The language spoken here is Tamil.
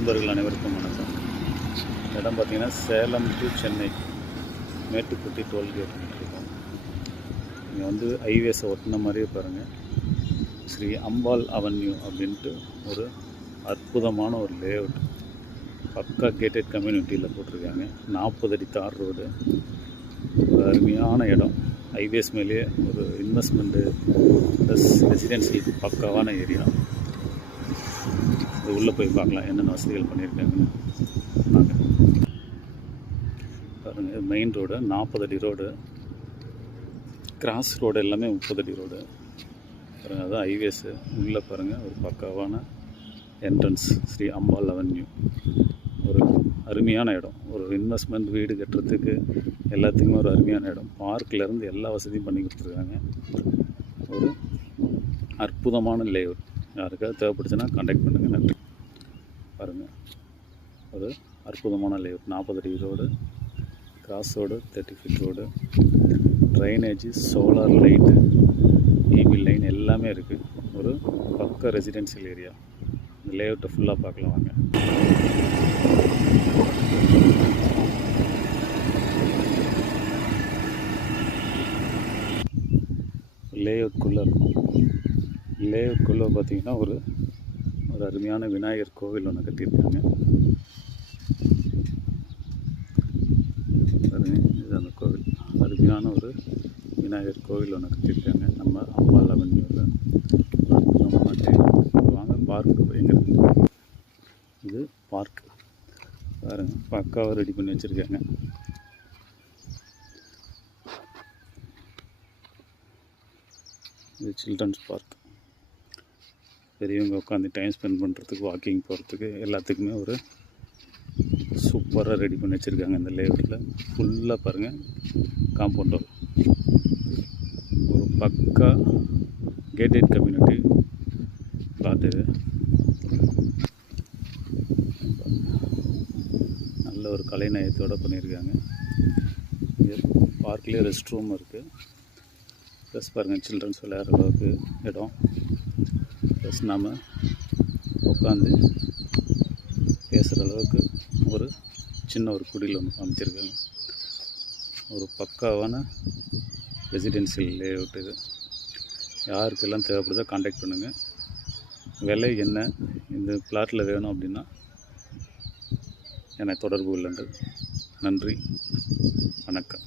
நண்பர்கள் அனைவருக்கும் வணக்கம். இடம் பார்த்திங்கன்னா சேலம் டு சென்னை மேட்டுப்பட்டி டோல்கேட் இருக்கோம். இங்கே வந்து ஹைவேஸை ஒட்டின மாதிரியே பாருங்கள், ஸ்ரீ அம்பாள் அவென்யூ அப்படின்ட்டு ஒரு அற்புதமான ஒரு லேஅவுட். பக்கா கேட்டட் கம்யூனிட்டியில் போட்டிருக்காங்க. 40 அடி தார் ரோடு, ஒரு அருமையான இடம். ஹைவேஸ் மேலேயே ஒரு இன்வெஸ்ட்மெண்ட்டு ப்ளஸ் ரெசிடென்சியலுக்கு பக்காவான ஏரியா. அது உள்ளே போய் பார்க்கலாம் என்னென்ன வசதிகள் பண்ணியிருக்காங்கன்னு. நாங்கள் பாருங்கள், மெயின் ரோடு 40 அடி ரோடு, கிராஸ் ரோடு எல்லாமே 30 அடி ரோடு பாருங்கள். அதுதான் ஹைவேஸு. உள்ளே பாருங்கள், ஒரு பக்காவான என்ட்ரன்ஸ், ஸ்ரீ அம்பாள் அவென்யூ. ஒரு அருமையான இடம். ஒரு இன்வெஸ்ட்மெண்ட் வீடு கட்டுறதுக்கு எல்லாத்துக்குமே ஒரு அருமையான இடம். பார்க்கிலேருந்து எல்லா வசதியும் பண்ணி கொடுத்துருக்காங்க. ஒரு அற்புதமான லேஅவுட். யாருக்காவது தேவைப்படுச்சுன்னா கான்டாக்ட் பண்ணுங்கள். நன்றி. பாருங்கள், ஒரு அற்புதமான லேஅவுட். 40 அடி road, cross road, 30 feet road, drainage, solar light, EB line எல்லாமே இருக்குது. ஒரு பக்க ரெசிடென்ஷியல் ஏரியா. இந்த லேஅவுட்டை ஃபுல்லாக பார்க்கலாம் வாங்க. லேஅவுட்குள்ளே இருக்கும். லேஅவுட்குள்ளே பார்த்திங்கன்னா ஒரு அருமையான விநாயகர் கோவில் ஒன்று கட்டியிருக்காங்க. இது அந்த கோவில், அருமையான ஒரு விநாயகர் கோவில் ஒன்று கட்டியிருக்காங்க நம்ம அம்பாள் அவென்யூவில். வாங்க பார்க்கு எங்கே இருக்குது. இது பார்க் பாருங்க, பக்காவாக ரெடி பண்ணி வச்சுருக்காங்க. இது சில்ட்ரன்ஸ் பார்க். பெரியவங்க உட்காந்து டைம் ஸ்பெண்ட் பண்ணுறதுக்கு, வாக்கிங் போகிறதுக்கு எல்லாத்துக்குமே ஒரு சூப்பராக ரெடி பண்ணி வச்சுருக்காங்க. இந்த லேஅவுட்டில் ஃபுல்லாக பாருங்கள், காம்பவுண்ட் வால், ஒரு பக்கா கேட்டட் கம்யூனிட்டி பிளாட். இது நல்ல ஒரு கலைநயத்தோடு பண்ணியிருக்காங்க. இங்கே பார்க்லேயே ரெஸ்ட் ரூம் இருக்குது. ப்ளஸ் பாருங்கள், சில்ட்ரன்ஸ் விளையாடுற அளவுக்கு இடம். ப்ளஸ் நாம் உட்காந்து பேசுகிற அளவுக்கு ஒரு சின்ன ஒரு குடியில் ஒன்று அமைச்சிருக்காங்க. ஒரு பக்காவான ரெசிடென்ஷியல் லேஅவுட் இது. யாருக்கெல்லாம் தேவைப்படுதோ கான்டாக்ட் பண்ணுங்கள். விலை என்ன, இந்த பிளாட்டில் வேணும் அப்படின்னா என்னை தொடர்பு கொள்ளுங்கள். நன்றி, வணக்கம்.